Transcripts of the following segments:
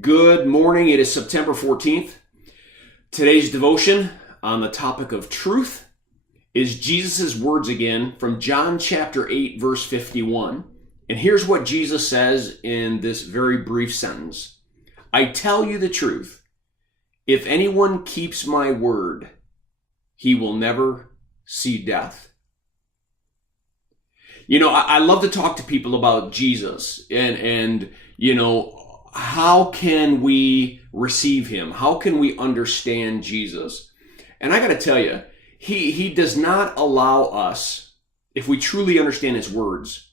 Good morning. It is September 14th. Today's devotion on the topic of truth is Jesus' words again from John chapter 8, verse 51. And here's what Jesus says in this very brief sentence. I tell you the truth. If anyone keeps my word, he will never see death. You know, I love to talk to people about Jesus and how can we receive him? How can we understand Jesus? And I got to tell you, he does not allow us, if we truly understand his words,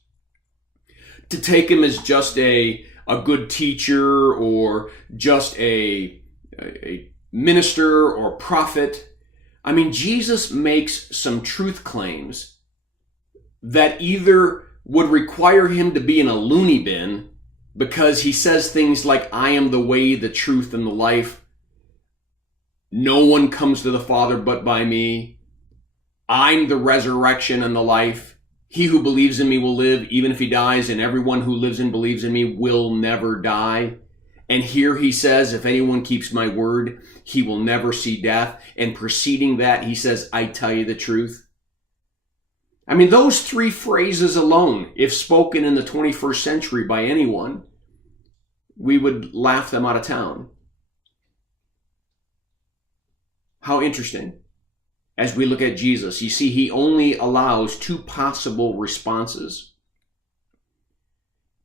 to take him as just a good teacher or just a minister or prophet. I mean, Jesus makes some truth claims that either would require him to be in a loony bin, because he says things like, I am the way, the truth, and the life. No one comes to the Father but by me. I'm the resurrection and the life. He who believes in me will live even if he dies, and everyone who lives and believes in me will never die. And here he says, if anyone keeps my word, he will never see death. And preceding that, he says, I tell you the truth. I mean, those three phrases alone, if spoken in the 21st century by anyone, we would laugh them out of town. How interesting. As we look at Jesus, you see, he only allows two possible responses.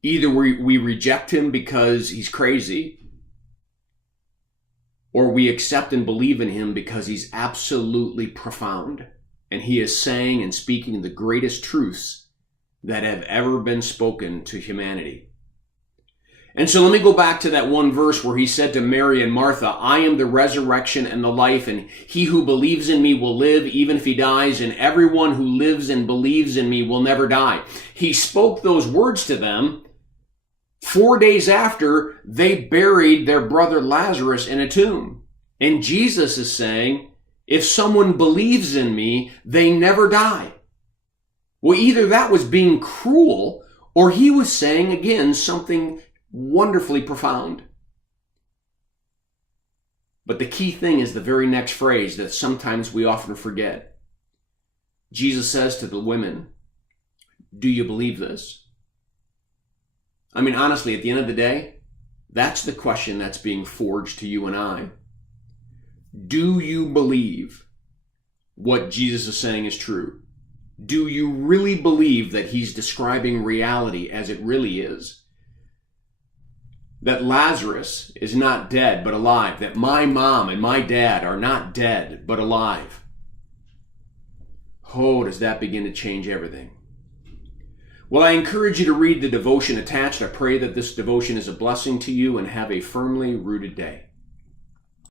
Either we reject him because he's crazy, or we accept and believe in him because he's absolutely profound. And he is saying and speaking the greatest truths that have ever been spoken to humanity. And so let me go back to that one verse where he said to Mary and Martha, I am the resurrection and the life, and he who believes in me will live even if he dies, and everyone who lives and believes in me will never die. He spoke those words to them 4 days after they buried their brother Lazarus in a tomb. And Jesus is saying, if someone believes in me, they never die. Well, either that was being cruel, or he was saying, again, something wonderfully profound. But the key thing is the very next phrase that sometimes we often forget. Jesus says to the women, do you believe this? I mean, honestly, at the end of the day, that's the question that's being forged to you and I. Do you believe what Jesus is saying is true? Do you really believe that he's describing reality as it really is? That Lazarus is not dead but alive. That my mom and my dad are not dead but alive. Oh, does that begin to change everything? Well, I encourage you to read the devotion attached. I pray that this devotion is a blessing to you, and have a firmly rooted day.